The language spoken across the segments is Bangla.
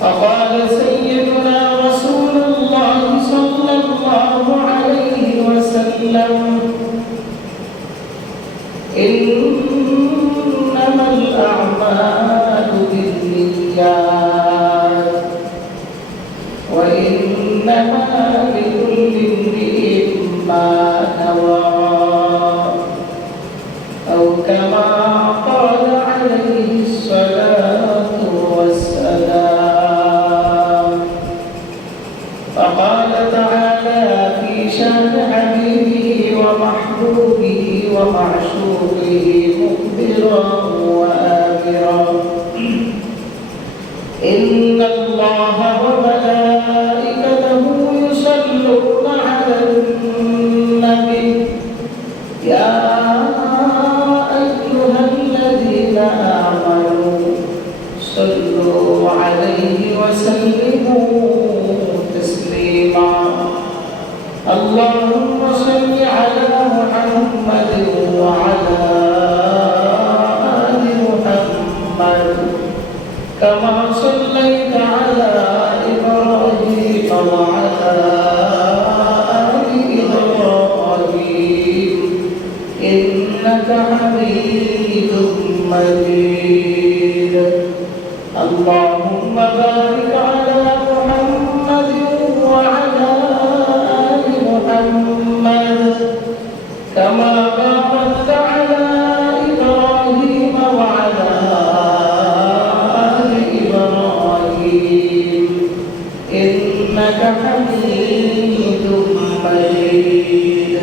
فقال سيدنا رسول الله صلى الله عليه وسلم إنما الأعمال بالنيات وإنما لكل امرئ ما نوى أو كما قال عليه الصلاة والسلام. فقال تعالى في شان حبيبه ومحبوبه ومعشوقه مخبرا وآمرا: إن الله وملائكته يصلون على النبي يا آمنوا صلوا عليه وسلموا تسليما. اللهم صل على محمد وعلى آل محمد كما صليت على إبراهيم وعلى آل إبراهيم إنك حميد مجيد. اللهم بارك على محمد وعلى آل محمد كما باركت على إبراهيم وعلى آل إبراهيم إنك حميد مجيد.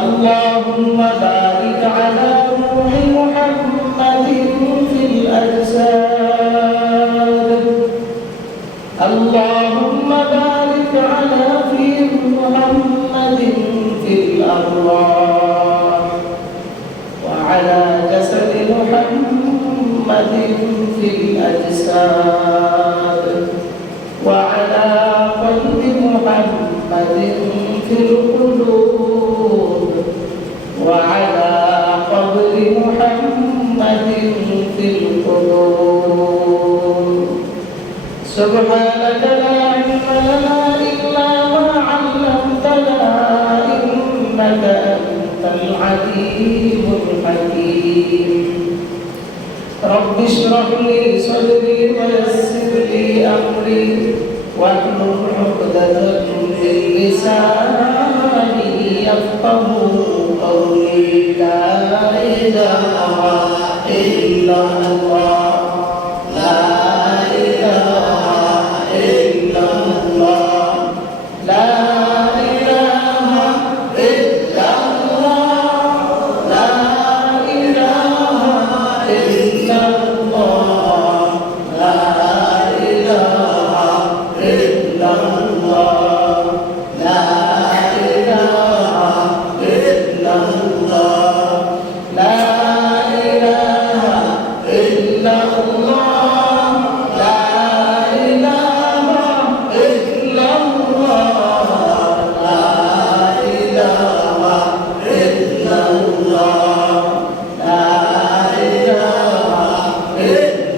اللهم بارك على روح محمد في الأجساد. اللهم بارك على في محمد في الأرواح وعلى جسد محمد في الأجساد وعلى قلب محمد في القلوب وعلى قبر محمد في القبور. سبحانك لا علم لنا إلا ما علمتنا إنك أنت العليم الحكيم. رب اشرح لي صدري ويسر لي أمري واحلل عقدة من لساني يفقهوا قولي. لا إله إلا الله لا إله إلا الله لا إله إلا الله لا إله إلا الله لا إله إلا الله لا إله إلا الله لا إله إلا الله لا إله إلا الله لا إله إلا الله لا إله إلا الله لا إله إلا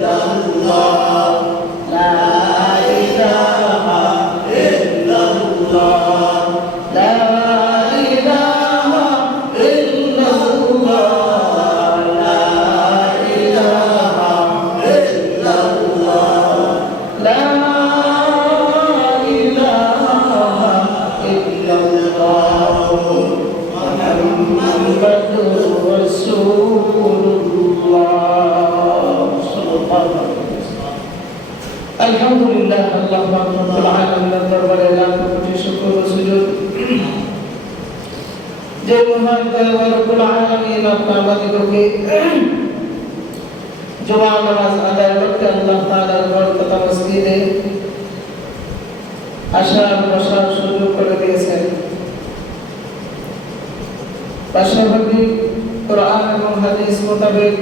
الله لا إله إلا الله لا إله إلا الله لا إله إلا الله محمد رسول الله صلى الله عليه وسلم. الحمد لله আল্লাহ রাব্বুল আলামিনের দরবারে লাখ কোটি শুকর ও সুজুদ যে মহান দয়াময় রব্বুল আলামিন আপনাদেরকে জুমা নামাজ আদায় করতে আল্লাহ তাআলার ঘর তথা মসজিদে আসার বসার সুযোগ করে দিয়েছেন। পাশাপাশি কোরআন এবং হাদিস মোতাবেক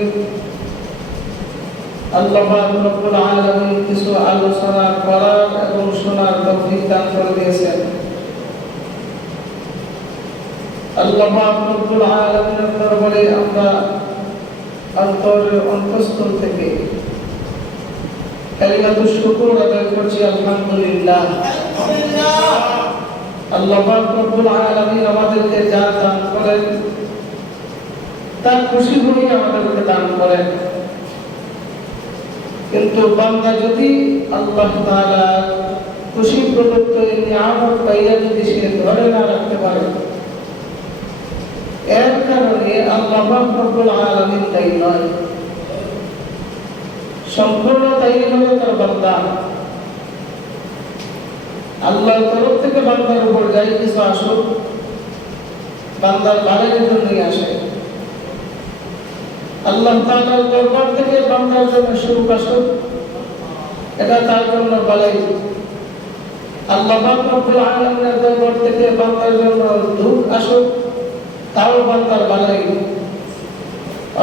আল্লাহ রাব্বুল আলামিন কিছু আলোচনা করার এবং শোনার তৌফিক দান করে দিয়েছেন। আল্লাহ রাব্বুল আলামিনের দরবারে আমরা অন্তরের অন্তঃস্থল থেকে কালিমাতুশ শুকর আদায় করছি আলহামদুলিল্লাহ। আল্লাহ পাক রব্বুল আলামিন আমাদেরকে যা দান করেন তার খুশি হয়ে আমাদেরকে দান করেন, কিন্তু বান্দা যদি আল্লাহ তাআলা খুশি প্রদত্ত এই নিয়ামত পাইয়া যদি সে ধরে না রাখতে পারে, এর কারণে আল্লাহ পাক রব্বুল আলামিন দায়ী নয়, সম্পূর্ণ দায়ী হলো তার বান্দা। আল্লাহর তরফ থেকে বান্দার উপর যাই কিছু আসুক বান্দার ভালোর জন্যই আসে। আল্লাহ তাআলার দরবার থেকে বান্দার জন্য সুখ আসুক এটা তার জন্য ভালোই। আল্লাহ পাক রব্বুল আলামিনের দরবার থেকে বান্দার জন্য দুঃখ আসুক তাও বান্দার ভালোই।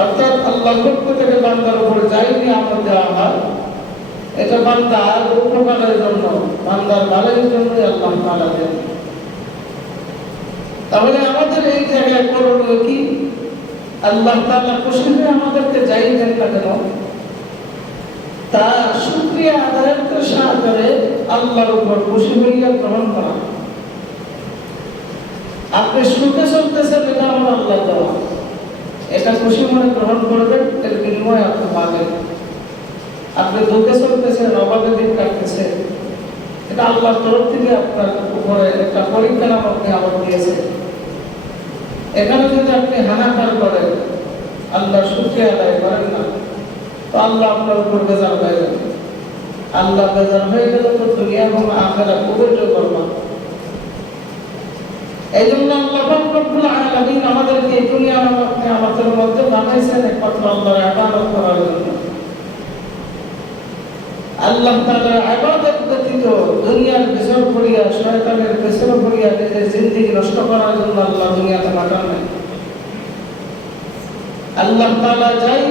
অর্থাৎ আল্লাহর পক্ষ থেকে বান্দার উপর যাই নিয়ামত দেওয়া হয় এটা বান্দার উপকারের জন্য, বান্দার ভালোর জন্যই আল্লাহ তাআলা দেন। তাহলে আমাদের এই জায়গায় করণীয় কি? আল্লাহ তাআলা খুশি হয়ে আমাদেরকে যাই দেন না কেন তার শুকরিয়া আদায়ের সাহায্যে আল্লাহর উপর খুশি হইয়া গ্রহণ করা। আপনি সুখে চলতেছেন এটা আমার আল্লাহ দেওয়া, এটা খুশি মনে গ্রহণ করবেন, এর বিনিময়ে আপনি পাবেন। আপনি দুঃখে চলতেছেন, অভাবে দিন কাটতেছেন, এটা আল্লাহর তরফ থেকে আপনার উপরে একটা পরীক্ষা আপনি আবার দিয়েছেন। এখানে যদি আপনি হানাহার করেন, আল্লাহর শুকরিয়া আদায় করেন না, তো আল্লাহ আপনার উপর বেজার হয়ে যাবে। আল্লাহ বেজার হয়ে গেলে তো দুনিয়া এবং আখিরাত উভয়ই করবা। এই জন্য আল্লাহ পাক রব্বুল আলামিন আমাদেরকে এই দুনিয়ার আমাদের মধ্যে বানাইছেন একমাত্র আল্লাহর ইবাদত করার জন্য। আল্লাহ তাআলার ইবাদত ব্যতীত দুনিয়ার পেছন পড়িয়া শয়তানের পেছনে পড়িয়া নিজের জিন্দেগি নষ্ট করার জন্য আল্লাহ দুনিয়াতে পাঠান নাই। আল্লাহ তাআলা যাই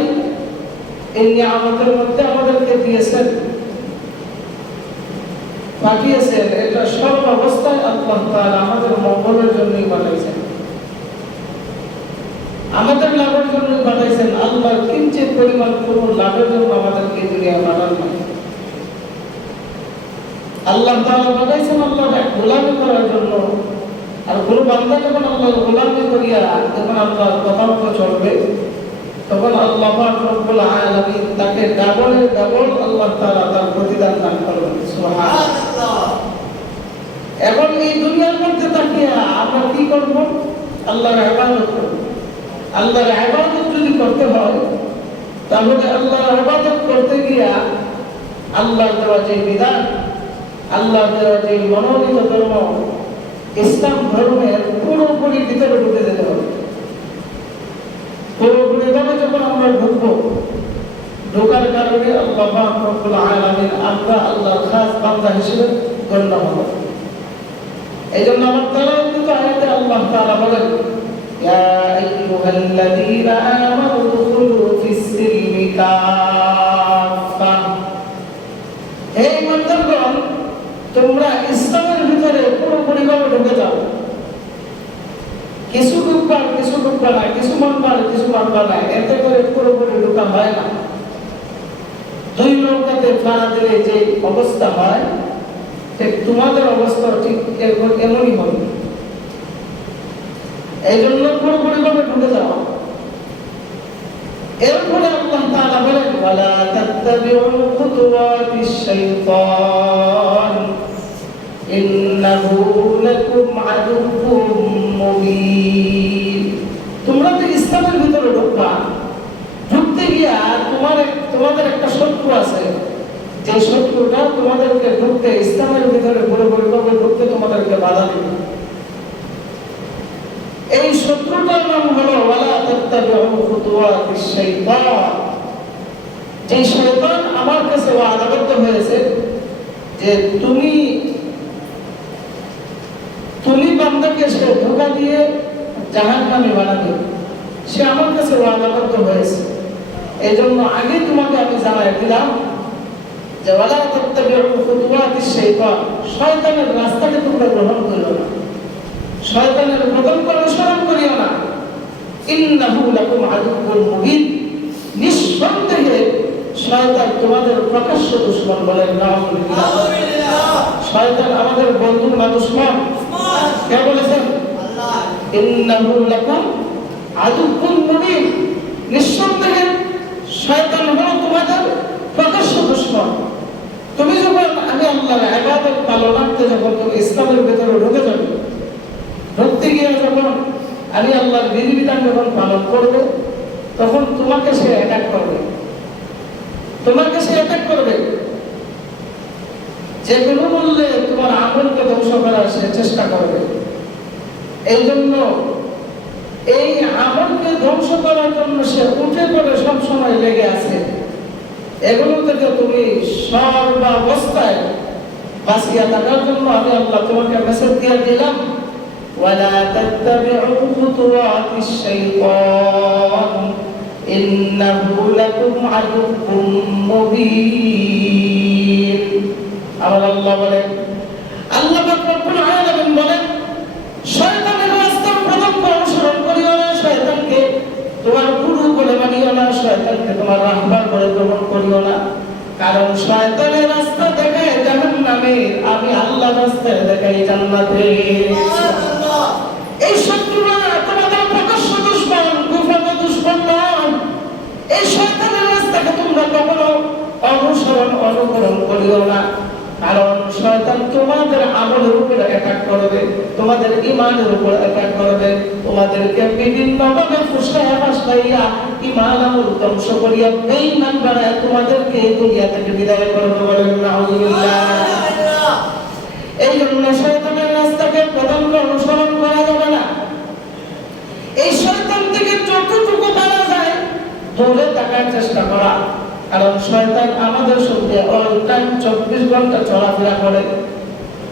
এই নিয়ামতের মধ্যে আমাদেরকে দিয়েছেন, পাঠিয়েছেন, এটা সব অবস্থায় আল্লাহ তাআলা আমাদের মঙ্গলের জন্যই পাঠাইছেন, আমাদের লাভের জন্যই পাঠাইছেন। আল্লাহর কিঞ্চিত পরিমাণ কোনো লাভের জন্য আমাদেরকে দুনিয়া পাঠান নাই। আল্লাহ তাআলা পাঠাইছেন আল্লাহর গোলামি করার জন্য। আর কোনো বান্দা যখন আল্লাহর গোলামি করিয়া যখন আল্লাহর কথা মতো চলবে তখন আল্লাহ পাক রব্বুল আলামিন তাকে ডাবলের ডাবল আল্লাহ তাআলা তার প্রতিদান দান করবেন। সুবহানাল্লাহ। এখন এই দুনিয়ার মধ্যে তাকিয়ে আমরা কি করব? আল্লাহর ইবাদত করব। আল্লাহর ইবাদত যদি করতে হয় তাহলে আল্লাহর ইবাদত করতে গিয়া আল্লাহর দেওয়া যে বিধান, আল্লাহর দেওয়া যে মনোনীত ধর্ম ইসলাম ধর্মের পুরোপুরি ভিতরে ঢুকে যেতে হবে। পুরোপুরি ভাবে যখন আমরা ঢুকবো, ঢোকার কারণে আল্লাহ পাক রব্বুল আলামিন আমরা আল্লাহর খাস বান্দা হিসেবে গণ্য হব। এই জন্য আমার তেলাওয়াত আয়াতে আল্লাহ তাআলা বলেন, ইয়া আইয়ুহাল্লাযীনা আমানু দুখুলু ফিস-সিলমি কাফা। হে মুমিনগণ, তোমরা ইসলামের ভিতরে পুরোপুরি ভাবে ঢুকে যাও। কিছু ঢুকবা কিছু ঢুকবা না, কিছু মানবা কিছু মানবা না, এতে করে পুরোপুরি ঢোকা হয় না। দুই নৌকাতে ফাড়া দিলে যে অবস্থা হয় ঠিক তোমাদের অবস্থা ঠিক এমনই হবে। এই জন্য পুরোপুরি ভাবে ঢুকে যাও। এরপরে আল্লাহ তাআলা বলেন, ওয়ালা তাত্তাবিউল খুতুওয়াতিশ শাইতান ইন্নাহু লাকুম আদুউম মুবিন। তোমরা তো ইসলামের ভিতরে ঢুকবা, ঢুকতে গিয়া তোমাদের একটা শত্রু আছে, যে শত্রুটা তোমাদেরকে ঢুকতে ইসলামের ভিতরে পুরোপুরি ভাবে ঢুকতে তোমাদেরকে বাধা দিবে। এই শত্রুটার নাম হলো ওয়ালা তাত্তাবিউ খুতুওয়াতিশ শাইতান। যে শয়তান আমার কাছে ওয়াদাবদ্ধ হয়েছে যে তুমি বান্দাকে সে ধোঁকা দিয়ে জাহান্নামে বানাবে, সে আমার কাছে ওয়াদাবদ্ধ হয়েছে। এই জন্য আগে তোমাকে আমি জানাই দিলাম যে ওয়ালা তাত্তাবিউ খুতুওয়াতিশ শাইতান, শয়তানের রাস্তাকে তোমরা গ্রহণ করিও না, শয়তানের পথকে অনুসরণ করিও না। ইন্নাহু লাকুম আদুউম মুবিন, নিঃসন্দেহে শয়তান তোমাদের প্রকাশ্য দুশমন। বলেন নাউযুবিল্লাহ। শয়তান আমাদের বন্ধু না দুশমন? কে বলেছেন? আল্লাহ। ইন্নাহু লাকুম আদুউন মুবিন। নিঃসন্দেহে শয়তান হলো তোমাদের প্রকাশ্য দুশমন। তুমি যখন আমি আল্লাহর ইবাদত পালনার্থে যখন তুমি ইসলামের ভিতরে ঢুকে যাবে, ঢুকতে গিয়ে যখন আমি আল্লাহর বিধিবিধান যখন পালন করবে, তখন তোমাকে সে অ্যাটাক করবে। তোমাকে সে অ্যাটাক করবে, যে কোনো মূল্যে তোমার আমলকে ধ্বংস করার সে চেষ্টা করবে। এই জন্য এই আমলকে ধ্বংস করার জন্য সে উঠে পড়ে সব সময় লেগে আছে। এগুলো থেকে তুমি সর্বাবস্থায় বাঁচিয়ে থাকার জন্য আমি আল্লাহ তোমাকে মেসেজ দিয়ে দিলাম, ওয়ালা তাত্তাবিউ খুতুওয়াতিশ শাইতান ইন্নাহু লাকুম আদুউম মুবিন। আল্লাহ বলেন, আল্লাহ রব্বুল আলামিন বলেন, শয়তানের রাস্তা প্রথম অনুসরণ করিও না, শয়তানকে তোমার গুরু বলে মানিও না, শয়তানকে তোমার রাহবার বলে গ্রহণ করিও না। কারণ শয়তানের রাস্তা দেখায় জাহান্নামে, আমি আল্লাহর রাস্তা দেখাই জান্নাতে। সুবহানাল্লাহ। এই শত্রুরা তোমাদের প্রকাশ্য দুশমন, গোপন দুশমন নয়। এই শয়তানের রাস্তাকে তোমরা কখনো অনুকরণ করিও না। কারণ শয়তান তোমাদের আমলের উপর অ্যাটাক করবে, তোমাদের ঈমানের উপর অ্যাটাক করবে, তোমাদেরকে বিভিন্ন ভাবে ফুসলাইয়া ঈমান আমল ধ্বংস করিয়া বেঈমান বানায় তোমাদেরকে দুনিয়া থেকে বিদায় করবে। বলেন নাউযুবিল্লাহ। এই জন্য শয়তানের রাস্তাকে প্রথম অনুসরণ করা যাবে না। এই শয়তান থেকে যতটুকু পারা যায় দূরে থাকার চেষ্টা করা। কারণ শয়তান আমাদের সঙ্গে অল টাইম 24 ঘন্টা চলাফেরা করে।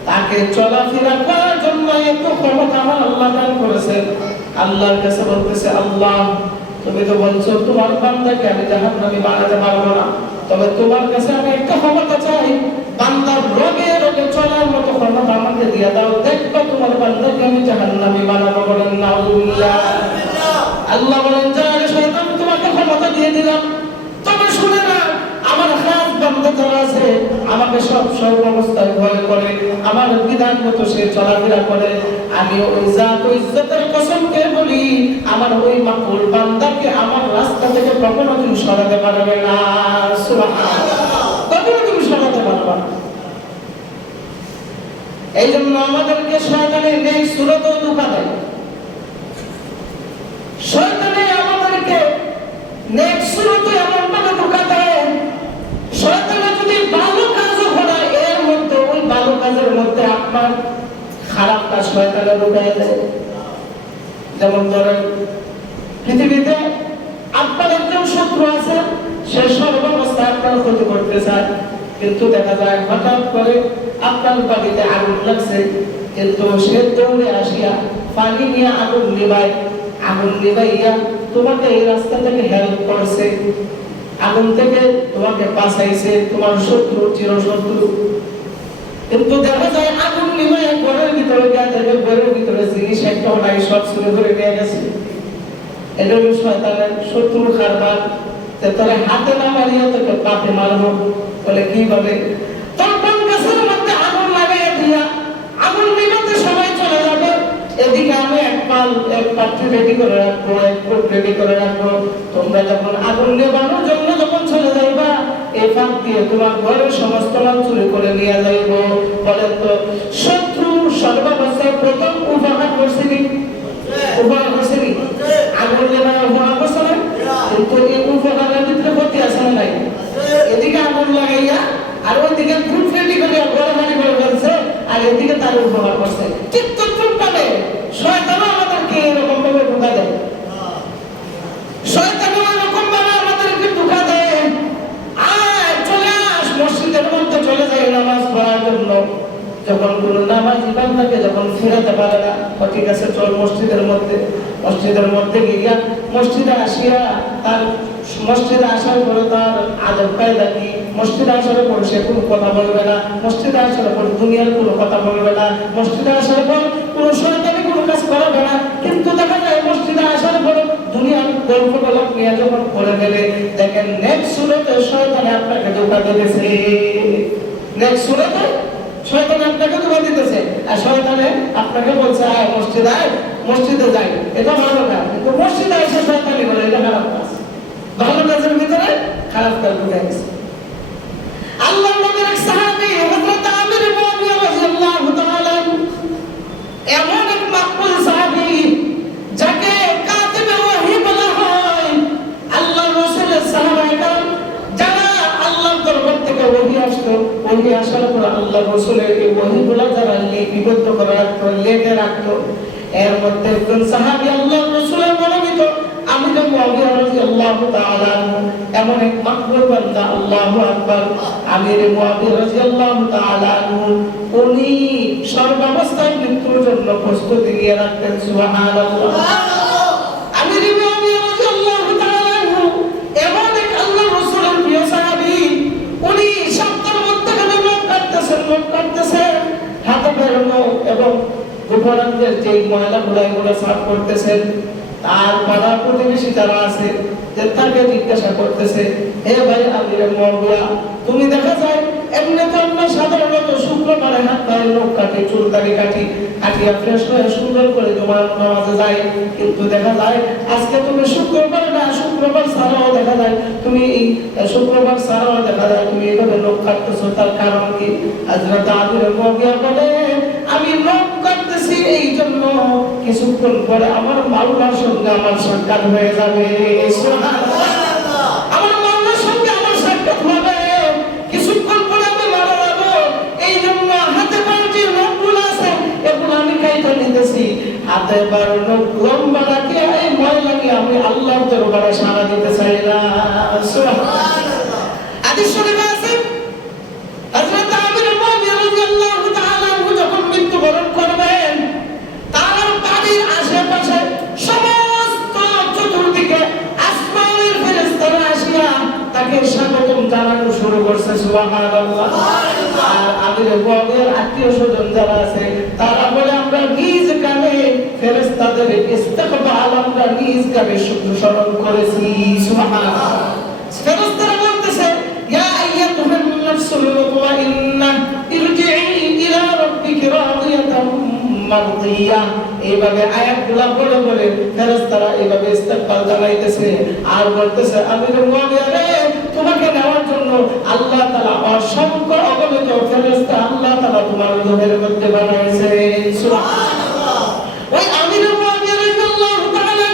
তাকে চলাফেরা করার জন্য এত ক্ষমতা আমার আল্লাহ দান করেছেন। আল্লাহর কাছে বলতেছে, আল্লাহ তুমি তো বলছো তোমার বান্দাকে আমি জাহান্নামী বানাতে পারবো না, তবে তোমার কাছে আমি একটা ক্ষমতা চাই, বান্দার রোগে রোগে চলার মতো ক্ষমতা আমাকে দিয়ে দাও, দেখবা তোমার বান্দাকে আমি জাহান্নামী বানাবো। বলেন নাউযুবিল্লাহ। আল্লাহ বলেন, যারা শয়তান তোমাকে ক্ষমতা দিয়ে দিলাম, তবে শুনে না, আমার খাস বান্দা যারা আছে আমাকে সব অবস্থায় ভয় করে, আমার বিধান মতো সে চলাফেরা করে, আমি ওই জাত ও ইজ্জতের কসমকে বলি, আমার ওই মাকুল বান্দাকে আমার রাস্তা থেকে কখনো তুমি সরাতে পারবে না। সুবহানাল্লাহ। কখনো তুমি সরাতে পারবে না। এই জন্য আমাদেরকে শয়তানের নেই সুরতও ধোঁকা দেয়। শয়তানে আমাদেরকে নেক সুরতে এমন ভাবে ধোঁকা দেয়, শয়তানে যদি ভালো কাজও ঘটায় এর মধ্যে ওই ভালো কাজের মধ্যে আপনার খারাপ কাজ শয়তানে ঢুকায় দেয়। যেমন ধরেন, পৃথিবীতে আপনার একজন শত্রু আছে, সে সর্বাবস্থায় আপনার ক্ষতি করতে চায়, কিন্তু দেখা যায় হঠাৎ করে আপনার বাড়িতে আগুন লাগছে, কিন্তু সে দৌড়ে আসিয়া পানি নিয়ে আগুন নিভাইয়া তোমাকে এই রাস্তা থেকে হেল্প করছে, আগুন থেকে তোমাকে বাঁচাইছে, তোমার শত্রু চিরশত্রু। কিন্তু দেখা যায় আগুন নিভাইয়া ঘরের ভিতরে গিয়ে দেখে ঘরের ভিতরে জিনিস একটা নাই, সব ছুঁড়ে ধরে নিয়ে গেছে। এটা শয়তানের শত্রু কারবার, যে তোরে হাতে না মারিয়া তোকে পাতে মারবো। বলে কিভাবে? তোর কোন গাছের মধ্যে আগুন লাগাইয়া দিয়া আগুন নিভাতে সবাই চলে যাবে, এদিকে আমি এক পাত্র রেডি করে রাখবো, এক ফুট রেডি করে রাখবো। তোমরা যখন আগুন নেভানোর জন্য যখন চলে যাইবা, এই ফাঁক দিয়ে তোমার ঘরের সমস্ত মাল চুরি করে নিয়ে যাইব। বলেন তো, শত্রু সর্বাবস্থায় প্রথম উপহার করছিনি? উপহার করছিনি? আগুন নেভানোর উপহার করছে না? কিন্তু এই উপহারের ভিতরে ক্ষতি আছে না নাই? এদিকে আগুন লাগাইয়া আর ওইদিকে ফুট রেডি করে ঘরে বাড়ি করে ফেলছে, আর এদিকে তার উপহার করছে। ঠিক তদ্রুপ ভাবে শয়তানও আমাদেরকে এরকম ভাবে ধোঁকা দেয়। শয়তানও এরকম ভাবে আমাদেরকে ধোঁকা দেয়। আয় চলে আস, মসজিদের মধ্যে চলে যায় নামাজ পড়ার জন্য। যখন কোন নামাজি বান্দাকে যখন ফিরাতে পারে না, ঠিক আছে চল মসজিদের মধ্যে গিয়া মসজিদে আসিয়া তার মসজিদে আসার পরে তার আদব কায়দা কি, মসজিদে আসার পর সে কোনো কথা বলবে না, মসজিদে আসার পর দুনিয়ার কোনো কথা বলবে না, মসজিদে আসার পর কোনো শয়তানি কোনো কাজ করবে না। কিন্তু দেখা যায় মসজিদে আসার পর দুনিয়ার গল্প নিয়ে যখন করে ফেলে, দেখেন নেক্সট সূরাতে শয়তানে আপনাকে ধোঁকা দিতেছে, নেক্সট সূরাতে শয়তানে আপনাকে ধোঁকা দিতেছে, আর শয়তানে আপনাকে বলছে আয় মসজিদে আয়, মসজিদে যাই, এটা ভালো কাজ। কিন্তু মসজিদে এসে শয়তানি করে, এটা খারাপ কাজ। ভালো কাজের ভিতরে খারাপ কাজ ঢুকে গেছে। আল্লাহর নবীর এক সাহাবী হযরত আমির ইবনে মুয়াবিয়া রাদিয়াল্লাহু তাআলা এমন এক মাকবুল সাহাবী যাকে কাতিবে ওহী বলা হয়। আল্লাহর রাসূলের সাহাবায়ে-কেরাম যারা আল্লাহর দরবার থেকে ওহী আসতো, ওহী আসার পর আল্লাহর রাসূলের এই ওহীগুলো যারা লিপিবদ্ধ করে রাখতো, লিখে রাখতো, এর মধ্যে একজন সাহাবী আল্লাহর রাসূলের মনোনীত আমির মুয়াবিয়া রাদিয়াল্লাহু তাআলা এমন এক মাকবুল বান্দা, আল্লাহু আকবার। আমির মুয়াবিয়া রাদিয়াল্লাহু তাআলা উনি সর্বাবস্থায় মৃত্যুর জন্য প্রস্তুতি নিয়ে রাখতেন। সুবহানাল্লাহ। আমির মুয়াবিয়া রাদিয়াল্লাহু তাআলা এমন এক আল্লাহর রাসূলের প্রিয় সাহাবী, উনি সপ্তাহের মধ্যে লোক কাটতেছেন, হাতে বেরোনো এবং গোপনাঙ্গের যে ময়লাগুলো এগুলো সাফ করতেছেন। তার পাড়া প্রতিবেশী যারা আছে তাকে জিজ্ঞাসা করতেছে, হে ভাই আমির মুয়াবিয়া, তুমি দেখা যায় এমনি তো আমরা সাধারণত শুক্রবারে হাত পায়ে নখ কাটি, চুল দাড়ি কাটি, কাটিয়া ফ্রেশ হয়ে সুন্দর করে জুমার নামাজে যাই, কিন্তু দেখা যায় আজকে তুমি শুক্রবার না, শুক্রবার ছাড়াও দেখা যায় তুমি এইভাবে নখ কাটতেছো, তার কারণ কি? হযরত আমির মুয়াবিয়া বলে, আমি নখ কাটতেছি এই জন্য কিছুক্ষণ পরে আমার মাওলার সঙ্গে আমার সাক্ষাৎ হয়ে যাবে। সুবহানাল্লাহ। আমার মাওলার সঙ্গে আমার সাক্ষাৎ হবে, কিছুক্ষণ পরে আমি মারা যাব, এই জন্য হাতে পায়ে যে নখগুলো আছে এগুলো আমি কাইটা নিতেছি। হাতে পায়ে নখ লম্বা রাখি, এই ময়লাকে আমি আল্লাহর দরবারে সাড়া দিতে চাই না। সুবহানাল্লাহ। হাদিস শরীফে আছে হযরত আমির মুয়াবিয়া রাদিয়াল্লাহু তাআলা যখন মৃত্যুবরণ করবেন, তার বাড়ির আশেপাশে সমস্ত চতুর্দিকে আসমানের ফেরেশতারা আসিয়া তাকে স্বাগতম জানানো শুরু করছে। সুবহানাল্লাহ। আর আমির মুয়াবিয়ার আত্মীয়-স্বজন যারা আছে তারা বলে, আমরা নিজ কানে ফেরেশতাদের ইস্তেকবাল আমরা নিজ কানে স্মরণ করেছি। সুবহানাল্লাহ। ফেরেশতারা বলতেছে, ইয়া আইয়াতুহান নাফসুল মুতমাইন্নাহ ইরজিই ইলা রাব্বিকি রাদিয়াতাম মারদিয়া। এইভাবে আয়াতগুলো বলে বলে ফেরেশতারা এইভাবে ইস্তেকবাল জানাইতেছে আর বলতেছে, আমির মুয়াবিয়া রে, তোমাকে নেওয়ার জন্য আল্লাহ তাআলা অসংখ্য অগণিত ফেরেশতা আল্লাহ তাআলা তোমার দেহের মধ্যে বানাইছে। সুবহানাল্লাহ। ওই আমির মুয়াবিয়া রাদিয়াল্লাহু তাআলা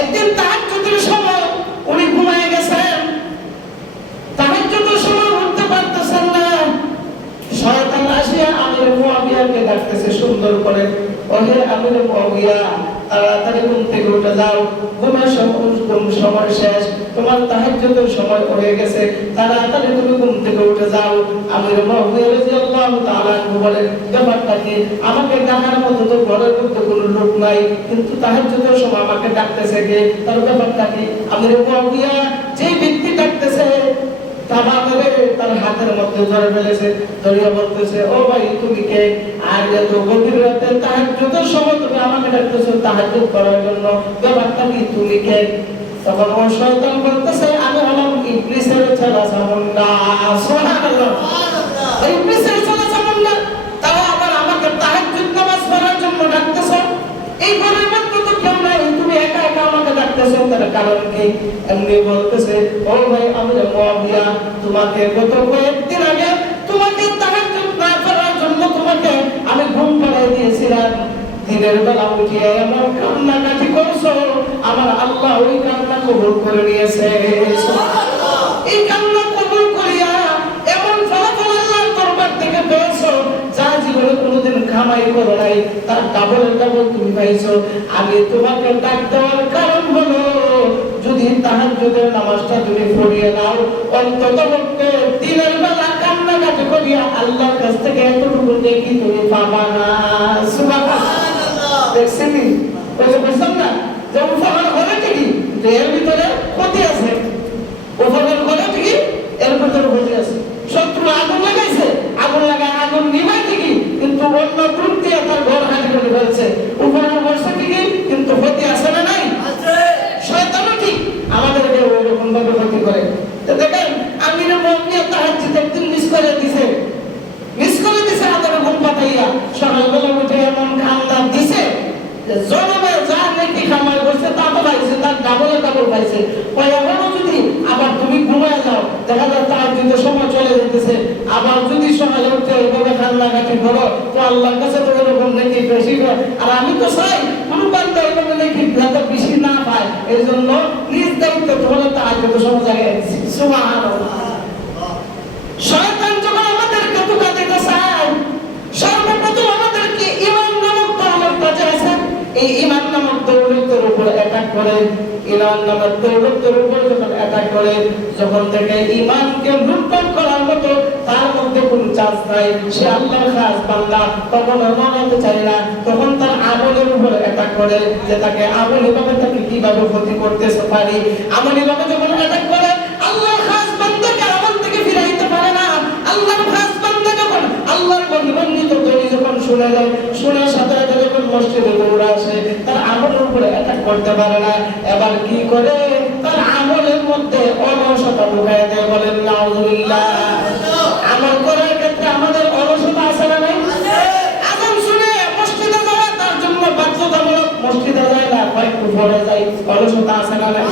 একদিন তাহাজ্জুদের সময় উনি ঘুমিয়ে গেছেন, তাহাজ্জুদের সময় উঠতে পারতেছেন না। শয়তান আসিয়া আমির মুয়াবিয়াকে ডাকতেছে সুন্দর করে, ওহে আমির মুয়াবিয়া, তাড়াতাড়ি ঘুম থেকে উঠে যাও, ঘুমের সময় শেষ, তোমার তাহাজ্জুদের সময় হয়ে গেছে, তাড়াতাড়ি তুমি ঘুম থেকে উঠে যাও। আমির মুয়াবিয়া রাদিয়াল্লাহু তাআলা বলেন, ব্যাপারটা কি? আমাকে ডাকার মতো তো ঘরের মধ্যে কোনো লোক নাই, কিন্তু তাহাজ্জুদের সময় আমাকে ডাকতেছে কে? তার ব্যাপারটা কি? আমির মুয়াবিয়া যে ব্যক্তি ডাকতেছে তাবা মেরে তার হাতের মধ্যে ধরে ফেলেছে, ধরিয়া বলতেছে, ও ভাই তুমি কে? আর এত গভীর রাতে তাহাজ্জুদের সময় তুমি আমাকে ডাকতেছো তাহাজ্জুদ করার জন্য, ব্যাপারটা কি? তুমি কে? তখন ওই শয়তান বলতেছে, আমি হলাম ইবলিসের ছেলে সামুন্ডা। সুবহানাল্লাহ। ইবলিসের ছেলে সামুন্ডা, তাও আবার আমাকে তাহাজ্জুদ নামাজ পড়ার জন্য ডাকতেছো? এই ঘরের মধ্যে তো কেউ নাই, তুমি একা একা আমাকে ডাকতেছো, তার কারণ কি? এমনি বলতেছে, ও ভাই আমির মুয়াবিয়া, তোমাকে গত কয়েকদিন আগে তোমাকে তাহাজ্জুদ না করার জন্য তোমাকে আমি ঘুম পাড়িয়ে দিয়েছিলাম, দিনের বেলা উঠিয়ে এমন কান্নাকাটি করছো, আমার আল্লাহ ওই কান্না কবুল করে নিয়েছে। এই কান্না কবুল করিয়া এমন ফলাফল আল্লাহর দরবার থেকে পেয়েছো যা জীবনে কোনোদিন কামাই করো নাই, তার ডাবলের ডাবল তুমি পাইছো। আমি তোমাকে ডাক দেওয়ার কারণ হলো, যদি তাহাজ্জুদের নামাজটা তুমি পড়িয়ে নাও, অন্ততপক্ষে দিনের বেলা কান্নাকাটি করিয়া আল্লাহর কাছ থেকে এতটুকু নেকি তুমি পাবা না। সুবহানাল্লাহ। দেখছেন? বুঝছেন না? যেমন ফলার হলে ঠিকই, এর ভিতরে ক্ষতি আছে। যাইতেছে, আবার যদি সমাজে উঠে এইভাবে কান্নাকাটি করো তো আল্লাহর কাছে তো এরকম নাকি বেশি হয়। আর আমি তো চাই কোনো বান্দা এইভাবে নাকি যাতে বেশি না পায়, এই জন্য নিজ দায়িত্ব তোমরা তো আগে তো সব জায়গায় দিচ্ছি। সুবহানাল্লাহ। শয়তান যখন আমাদেরকে ধোঁকা দিতে চায়, সর্বপ্রথম আমাদেরকে ঈমান নামক দৌলতটা যে আছে, এই ঈমান নামক দৌলতের উপর অ্যাটাক করে। ঈমান নামক দৌলতের উপর যখন অ্যাটাক করে, যখন থেকে ঈমানকে লুণ্ঠন করার মতো তার মধ্যে কোনো চান্স নাই, সে আল্লাহর খাস বান্দা, তখন মানতে চায় না, তখন তার আমলের উপর অ্যাটাক করে, যে তাকে আমলি ভাবে তাকে কিভাবে ক্ষতি করতে পারি। আমলি ভাবে যখন অ্যাটাক করে, আল্লাহর খাস বান্দাকে আমল থেকে ফিরাইতে পারে না। আল্লাহর খাস বান্দা যখন আল্লাহর বন্দিত ধ্বনি যখন শুনে যায়, শোনার সাথে সাথে যখন মসজিদে দৌড়ে আসে, তার আমলের উপরে অ্যাটাক করতে পারে না। এবার কি করে? তার আমলের মধ্যে অলসতা ঢুকাই দেয়। বলেন নাউযুবিল্লাহ। আমল করার ক্ষেত্রে আমাদের অলসতা আছে না নাই? আযান শুনে মসজিদে যাওয়া তার জন্য বাধ্যতামূলক, মসজিদে যায় না, কয়েকটু পরে যায়, অলসতা আছে না নাই?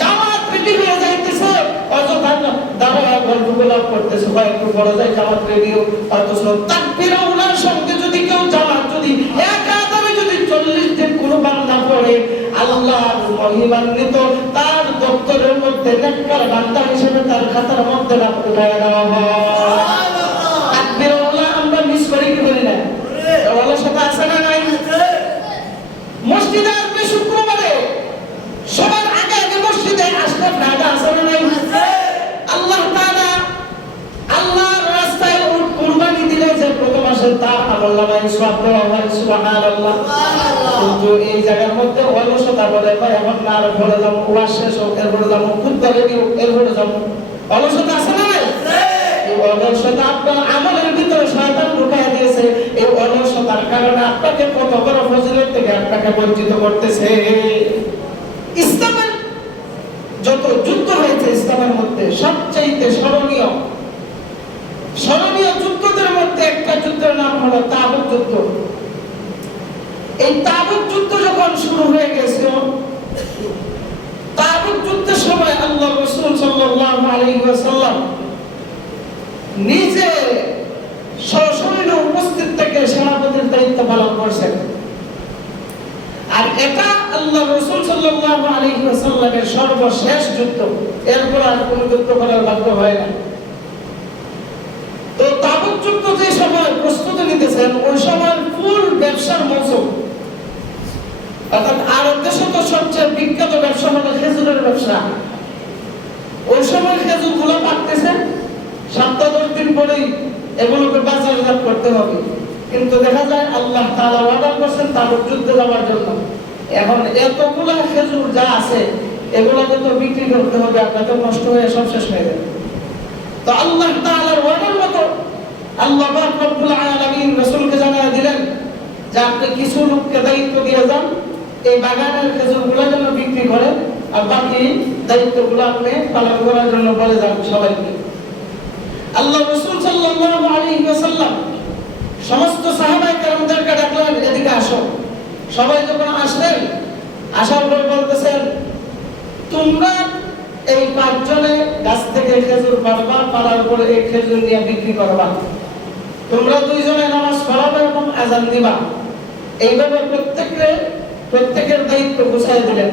জামাত রেডি হয়ে যাইতেছে, অযথা দাঁড়ায় গল্পগুলো করতেছে, কয়েকটু পরে যায় জামাত রেডিও, অথচ তাকবীরে উলার সঙ্গে যদি কেউ জামাত যদি একাধারে যদি 40 দিন কোনো বান্দা পড়ে, আল্লাহর মহিমান্বিত তার দপ্তরের মধ্যে নেককার বান্দা হিসেবে তার খাতার মধ্যে নাম উঠায় দেওয়া হয়। তাকবীরে উলা আমরা মিস করি কি করি না? অলসতা আছে না নাই? মসজিদে আসবে শুক্রবারে, সবার আগে আগে মসজিদে আসলে ফায়দা আছে না নাই? আল্লাহ তাআলা আল্লাহর রাস্তায় উট কুরবানি দিলে যে প্রথম আসে তার আমলনামায় সওয়াব দেওয়া হয়। সুবহানাল্লাহ। কিন্তু এই জায়গার মধ্যে অলসতা বলে ভাই এখন না আর ঘরে যাবো, ওয়াজ শেষ হোক এরপরে যাবো, খুতবা রেডি হোক এরপরে যাবো, অলসতা আছে না নাই? এই অলসতা আপনার আমলের ভিতরে শয়তান ঢুকায় দিয়েছে। এই অলসতার কারণে আপনাকে কত বড় ফজিলত থেকে আপনাকে বঞ্চিত করতেছে। ইসলামের যত যুদ্ধ হয়েছে ইসলামের মধ্যে সবচেয়ে স্মরণীয় যুদ্ধদের মধ্যে একটা যুদ্ধের নাম হলো তাবুক যুদ্ধ। এই তাবুক যুদ্ধ যখন শুরু হয়ে গেছিল, তাবুক যুদ্ধের সময় আল্লাহ রাসূল সাল্লাল্লাহু আলাইহি ওয়াসাল্লাম নিজে সশরীরে উপস্থিত থেকে সেনাপতির দায়িত্ব পালন করছেন। আর এটা আল্লাহ রাসূল সাল্লাল্লাহু আলাইহি ওয়াসাল্লামের সর্বশেষ যুদ্ধ, এরপর আর কোনো যুদ্ধ করার ভাগ্য হয় না। তো তাবুক যুদ্ধ যে সময় প্রস্তুতি নিতেছেন, ওই সময় ফুল ব্যবসার মৌসুম, অর্থাৎ আরব দেশে তো সবচেয়ে বিখ্যাত ব্যবসা হলো খেজুরের ব্যবসা। ওই সময় খেজুরগুলো পাকতেছে, 7-10 দিন পরেই এগুলোকে বাজারজাত করতে হবে। কিন্তু দেখা যায় আল্লাহ তাআলা ওয়াদা করেছেন তাবুক যুদ্ধে যাওয়ার জন্য। এখন এতগুলা খেজুর যা আছে এগুলোকে তো বিক্রি করতে হবে, আপনাদের নষ্ট হয়ে সব শেষ হয়ে যাবে। তো আল্লাহ তাআলার ওয়াদার মতো আল্লাহ পাক রব্বুল আলামিন রাসূলকে জানিয়ে দিলেন যে আপনি কিছু লোককে দায়িত্ব দিয়ে যান, এই বাগানের খেজুরগুলো যেন বিক্রি করে, আর বাকি দায়িত্বগুলো আপনি পালন করার জন্য বলে যান সবাইকে। আল্লাহ রাসূল সাল্লাল্লাহু আলাইহি ওয়াসাল্লাম সমস্ত সাহাবায়ে কেরামদেরকে ডাকলেন, এদিকে আসো। সবাই যখন আসলেন, আসার পর বলতেছেন, তোমরা এই 5 জনে গাছ থেকে খেজুর পাড়বা, পাড়ার পরে এই খেজুর নিয়ে বিক্রি করবা। তোমরা 2 জনে নামাজ পড়াবে এবং আযান দিবা। এইভাবে প্রত্যেকের দায়িত্ব বুঝাই দিলেন।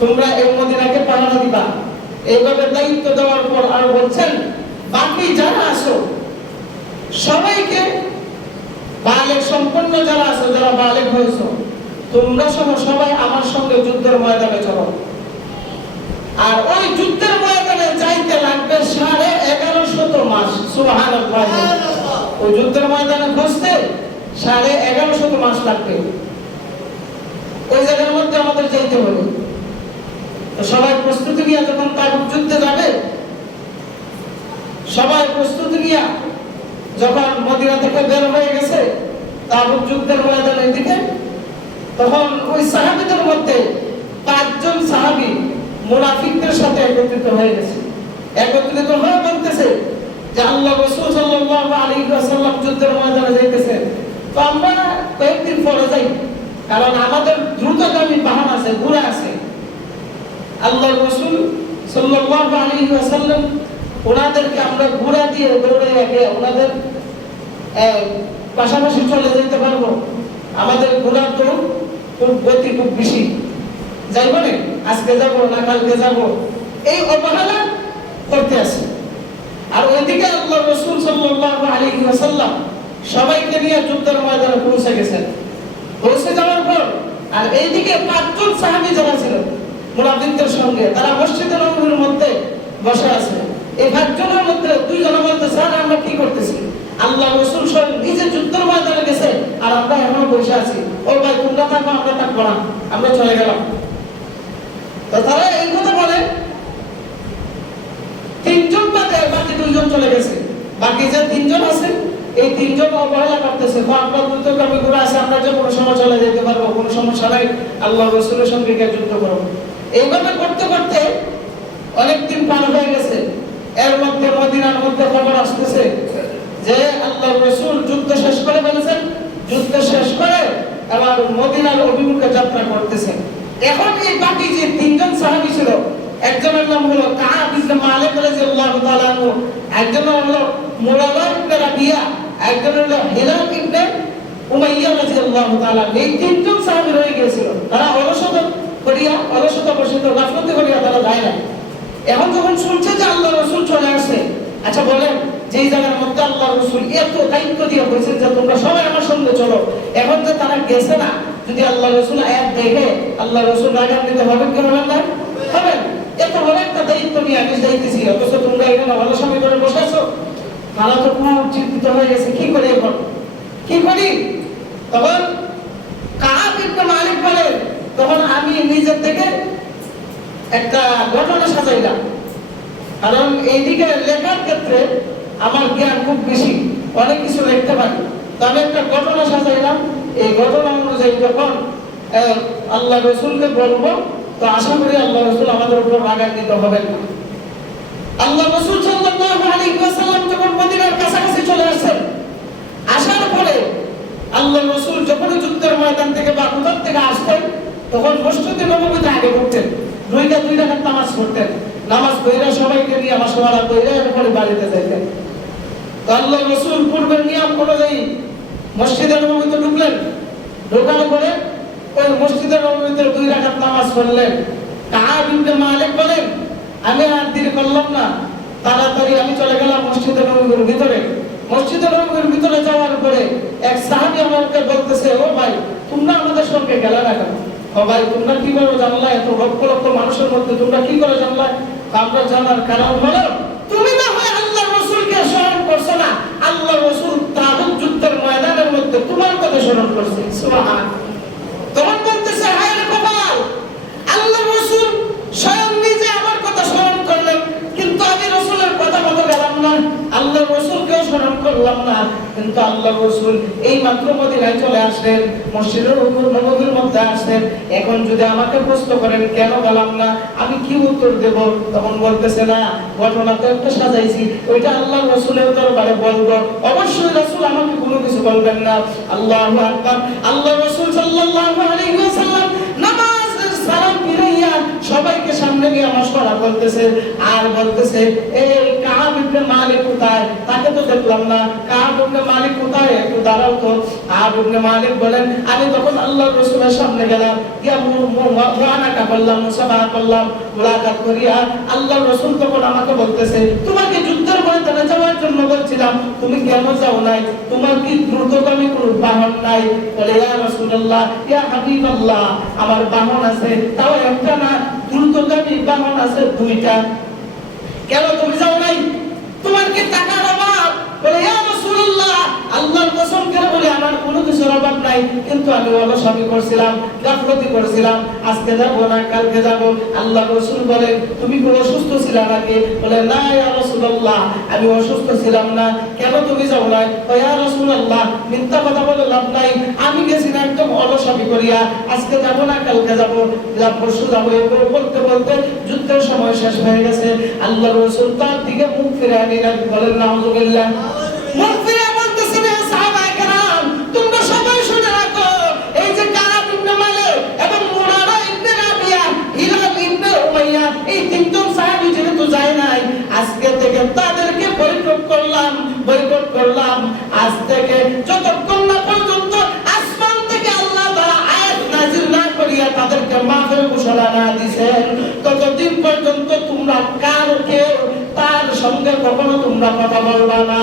তোমরা এই মদিনাকে পাহারা দিবা। এইভাবে দায়িত্ব দেওয়ার পর আর বলছেন, বাকি যারা আছো সবাইকে, বালেগ সম্পন্ন যারা আছে, যারা বালেগ হয়েছো, তোমরা সহ সবাই আমার সঙ্গে যুদ্ধের ময়দানে চলো। আর ওই যুদ্ধের ময়দানে যাইতে লাগবে 1150 মাস। সুবহানাল্লাহ। ওই যুদ্ধের ময়দানে পৌঁছতে 1150 মাস লাগবে। ওই জায়গার মধ্যে আমাদের যাইতে হবে। তো সবাই প্রস্তুতি নিয়ে যখন তাবুক যুদ্ধে যাবে, সবাই প্রস্তুতি নিয়ে যখন মদিনা থেকে বের হয়ে গেছে তাবুক যুদ্ধের ময়দানের দিকে, তখন ওই সাহাবীদের মধ্যে 5 জন সাহাবী মুনাফিকদের সাথে একত্রিত হয়ে গেছে। একত্রিত হয়ে বলতেছে যে আল্লাহ রাসূল সাল্লাল্লাহু আলাইহি ওয়াসাল্লাম যুদ্ধের ময়দানে যাইতেছে, তো আমরা কয়েকদিন পরে যাই, কারণ আমাদের দ্রুতগামী বাহন আছে, ঘোড়া আছে। আল্লাহ রাসূল সাল্লাল্লাহু আলাইহি ওয়াসাল্লাম ওনাদেরকে আমরা ঘোড়া দিয়ে দৌড়ে আগে ওনাদের পাশাপাশি চলে যেতে পারবো? আমাদের ঘোড়ার তো খুব গতি খুব বেশি, যাই বলে আজকে যাবো না কালকে যাবো, এই অবহেলা করতে আছে। আর ওইদিকে আল্লাহ রাসূল সাল্লাল্লাহু আলাইহি ওয়াসাল্লাম সবাইকে নিয়ে যুদ্ধের ময়দানে পৌঁছে গেছেন। পৌঁছে যাওয়ার পর আর এইদিকে 5 জন সাহাবী যারা ছিল মুনাফিকদের সঙ্গে, তারা মসজিদে নববীর মধ্যে বসে আছে। এই 5 জনের মধ্যে 2 জন বলতে, স্যার আমরা কি করতেছি? আল্লাহ রাসূল স্বয়ং নিজে যুদ্ধের ময়দানে গেছে আর আমরা এখনো বসে আছি। ও ভাই তোমরা থাকো, আমরা থাকবো না, আমরা চলে গেলাম। তো তারা এই কথা বলে 3 জন বাদে বাকি 2 জন চলে গেছে। বাকি যে 3 জন আছে এই 3 জন অবহেলা করতেছে, আমরা দ্রুতগামী ঘোড়া আছে, আমরা যে কোনো সময় চলে যেতে পারবো, কোনো সমস্যা নাই, আল্লাহ রাসূলের সঙ্গে গিয়ে যুদ্ধ করব। এইভাবে করতে করতে অনেক দিন পার হয়ে গেছে। এর মধ্যে মদিনার মধ্যে খবর আসতেছে যে আল্লাহ রাসূল যুদ্ধ শেষ করে ফেলেছেন, যুদ্ধ শেষ করে আবার মদিনার অভিমুখে যাত্রা করতেছেন। এখন এই বাকি যে 3 জন সাহাবী ছিল, একজনের নাম হলো কাআব ইবনে মালিক রাদিয়াল্লাহু তাআলা আনহু, একজনের হলো মুরাদা ইবনে রাবিয়া, একজনের হলো হিলাল ইবনে উমাইয়া রাদিয়াল্লাহু তাআলা। এই 3 জন সাহাবী রয়ে গিয়েছিল। তারা অলসতা বসিত গাফলতি করিয়া তারা যায় না। এখন যখন শুনছে যে আল্লাহ রাসূল চলে আসে, আচ্ছা বলেন যেই জায়গার মধ্যে আল্লাহ রাসূল এত দায়িত্ব দিয়ে বলেছেন যে তোমরা সবাই আমার সঙ্গে চলো, এখন যে তারা গেছে না, যদি আল্লাহ রাসূল আয়াত দেখে আল্লাহ রাসূল রাগান্বিত হবেন কি হবেন না? হবেন। এত বড় একটা দায়িত্ব নিয়ে আমি যাইতেছি, অথচ তোমরা এখানে অলসামি করে বসে আছো। তারা তো খুব চিন্তিত হয়ে গেছে, কি করি এখন, কি করি? তখন কাআব ইবনে মালিক বলে, তখন আমি নিজের থেকে একটা ঘটনা সাজাইলাম, কারণ এইদিকে লেখার ক্ষেত্রে আমার জ্ঞান খুব বেশি, অনেক কিছু লিখতে পারি। তো আমি একটা ঘটনা সাজাইলাম। এই ঘটনা অনুযায়ী যখন আল্লাহ রাসূলকে বলবো, তো আশা করি আল্লাহ রাসূল আমাদের উপর রাগান্বিত হবেন না। আল্লাহ রাসূল সাল্লাল্লাহু আলাইহি ওয়াসাল্লাম যখন মদিনার কাছাকাছি চলে আসেন, আসার পরে আল্লাহ রাসূল যখন যুদ্ধের ময়দান থেকে বা কোথা থেকে আসতেন, তখন মসজিদে নববীতে আগে ঢুকতেন, 2 রাকাত নামাজ পড়তেন, নামাজ পড়ে সবাইকে নিয়ে মাশাআল্লাহ কইরা এরপরে বাড়িতে যাইতেন। তো আল্লাহ রাসূল পূর্বের নিয়ম অনুযায়ী মসজিদে নববীতে ঢুকলেন, ঢোকার পরে ওই মসজিদে নববীতে 2 রাকাত নামাজ পড়লেন। কাআব ইবনে মালিক বলেন, আমি আর দেরি করলাম না, তাড়াতাড়ি আমি চলে গেলাম মসজিদে নববীর ভিতরে। মসজিদে নববীর ভিতরে যাওয়ার পরে এক সাহাবী আমাকে বলতেছে, ও ভাই তোমরা আমাদের সঙ্গে গেলে না কেন? ও ভাই তোমরা কি করে জানলা, এত লক্ষ লক্ষ মানুষের মধ্যে তোমরা কি করে জানলা? আমরা জানার কারণ হলো তুমি না হয় আল্লাহ রাসূলকে স্মরণ করছো না, আল্লাহ রাসূল তাবুক যুদ্ধের ময়দানের মধ্যে তোমার কথা স্মরণ করছে। সুবহানাল্লাহ। তখন বলতেছে, হায় রে কপাল, আল্লাহ রাসূল স্বয়ং নিজে আমার কথা স্মরণ করলেন, কিন্তু আমি রাসূলের কথা মতো গেলাম না, আল্লাহ রাসূলকেও স্মরণ করলাম না, কিন্তু আল্লাহ রাসূল এই মাত্র মদিনায় চলে আসলেন, মসজিদে নববীর মধ্যে আসলেন। এখন যদি আমাকে প্রশ্ন করেন কেন গেলাম না, আমি কি উত্তর দেব? তখন বলতেছে, না ঘটনা তো একটা সাজাইছি, ওইটা আল্লাহ রাসূলের দরবারে বলবো, অবশ্যই রাসূল আমাকে কোনো কিছু বলবেন না। আল্লাহু আকবার। আল্লাহ রাসূল সাল্লাল্লাহু আলাইহি ওয়াসাল্লাম নামাজের সালাম ফিরাইয়া সবাইকে সামনে নিয়ে মশওয়ারা করতেছে আর বলতেছে, এই কাআব ইবনে মালিক কোথায়? তাকে তো দেখলাম না। কাআব ইবনে মালিক কোথায়? একটু দাঁড়াও তো। কাআব ইবনে মালিক বলেন, আমি তখন আল্লাহর রাসূলের সামনে গেলাম, গিয়া মুআনাকা করলাম, মুসাফাহা করলাম, মুলাকাত করিয়া আল্লাহর রাসূল তখন আমাকে বলতেছে, তোমাকে যুদ্ধের ময়দানে যাওয়ার জন্য বলছিলাম, তুমি কেন যাও নাই? তোমার কি দ্রুতগামী কোনো বাহন নাই? বলে, ইয়া রাসূলুল্লাহ, ইয়া হাবিবাল্লাহ, আমার বাহন আছে, তাও একটা না, দ্রুতগামী বাহন আছে 2টা। কেন তুমি যাও নাই? তোমার কি টাকার অভাব? বলে, ইয়া রাসূলুল্লাহ, আল্লাহর কসম করে বলি আমার কোনো কিছুর অভাব নাই, কিন্তু আমি অলসমি করছিলাম, গাফলতি করছিলাম, আজকে যাব না কালকে যাব। আল্লাহ রাসূল বলেন, তুমি কি অসুস্থ ছিলে নাকি? বলে, না ইয়া রাসূলুল্লাহ, আমি অসুস্থ ছিলাম না। কেন তুমি যাও নাই? ইয়া রাসূলুল্লাহ, মিথ্যা কথা বলে লাভ নাই, আমি গেছি না একদম অলসমি করিয়া, আজকে যাব না কালকে যাব, পরশু যাব। এভাবে বলতে বলতে যুদ্ধের সময় শেষ হয়ে গেছে। আল্লাহ রাসূল তার দিকে মুখ ফিরিয়ে নিলেন, বলেন নাউযুবিল্লাহ। মুখ ফিরিয়ে বলতেছেন, হে সাহাবায়ে কেরাম, তোমরা সবাই শুনে রাখো, এই যে কাআব ইবনে মালিক এবং মুরাদা ইবনে রাবিয়া, হিলাল ইবনে উমাইয়া, এই 3 জন সাহাবী যেহেতু যায় নাই, আজকে থেকে করলাম আজ থেকে যতক্ষণ না পর্যন্ত আসমান থেকে আল্লাহ তাআলা আয়াত নাযিল না করিয়া তাদেরকে মাফের ঘোষণা না দিবেন ততদিন পর্যন্ত তোমরা কেউ তার সঙ্গে কখনো তোমরা কথা বলবা না।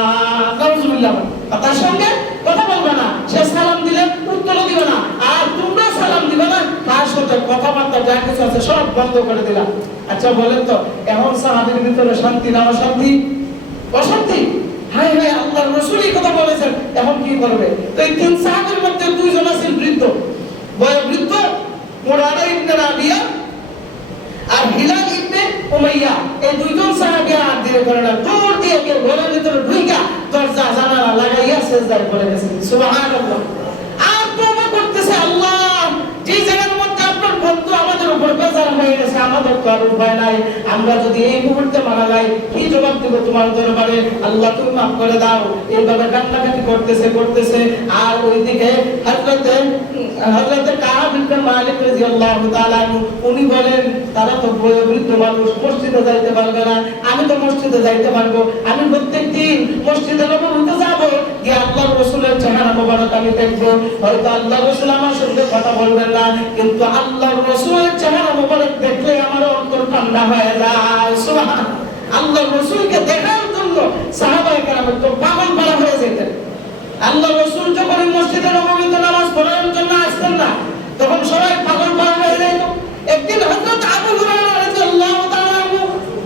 নাউজুবিল্লাহ। তার সঙ্গে কথা বলবা না, সে সালাম দিলে উত্তর দিবে না, আর তোমরা সালাম দিবে না, তার সাথে কথাবার্তা যা কিছু আছে সব বন্ধ করে দিলাম। আচ্ছা বলেন তো, এখন সাহাবীর ভিতরে শান্তি না অশান্তি? অশান্তি। হায় হায়, আল্লাহর রাসূলই কথা বলেছেন, এখন কি করবে? তো এই তিন সাহাবীর মধ্যে দুইজন আছেন বৃদ্ধ, বয়োবৃদ্ধ, মুরারা ইবনে রাবিয়া আর হিলাল ইবনে উমাইয়া। এই দুইজন সাহাবী আর দিয়ে করে না, দৌড় দিয়ে গিয়ে ঘরের ভিতরে ঢুইকা দরজা জানালা লাগাইয়া সিজদায় পড়ে গেছেন। সুবহানাল্লাহ। আর তওবা করতেছে, আল্লাহ যে জায়গার মধ্যে আপনার বন্ধু আমাদের উপর বেজার হয়ে গেছে, আমাদের তো আর উপায় নাই, আমরা যদি এই মুহূর্তে মারা যাই কি জবাব দেব তোমার দরবারে? আল্লাহ তুমি মাফ করে দাও। এইভাবে কান্নাকাটি করতেছে আর ওইদিকে হযরতে কাব ইবনে মালিক রাদিয়াল্লাহু তাআলা উনি বলেন, তারা তো বয়োবৃদ্ধ মানুষ, মসজিদে যাইতে পারবে না, আমি তো মসজিদে যাইতে পারবো, আমি প্রত্যেকদিন মসজিদে নববীতে যাব, গিয়ে আল্লাহর রাসূলের চেহারা মোবারক আমি দেখব। হয়তো আল্লাহর রাসূল আমার সঙ্গে কথা বলবেন না, কিন্তু আল্লাহর রাসূলের চেহারা মোবারক দেখলে আমার অন্তর ঠান্ডা হয়ে যায়। সুবহান। আল্লাহর রাসূলকে দেখার জন্য সাহাবায়ে কেরাম তো পাগল পারা হয়ে যেতেন। আল্লাহর রাসূল যখন মসজিদে নববীতে নামাজ পড়ার জন্য আসতেন না, তখন সবাই পাগল পারা হয়ে যেত। একদিন হযরত আবু হুরায়রা রাদিয়াল্লাহু তাআলা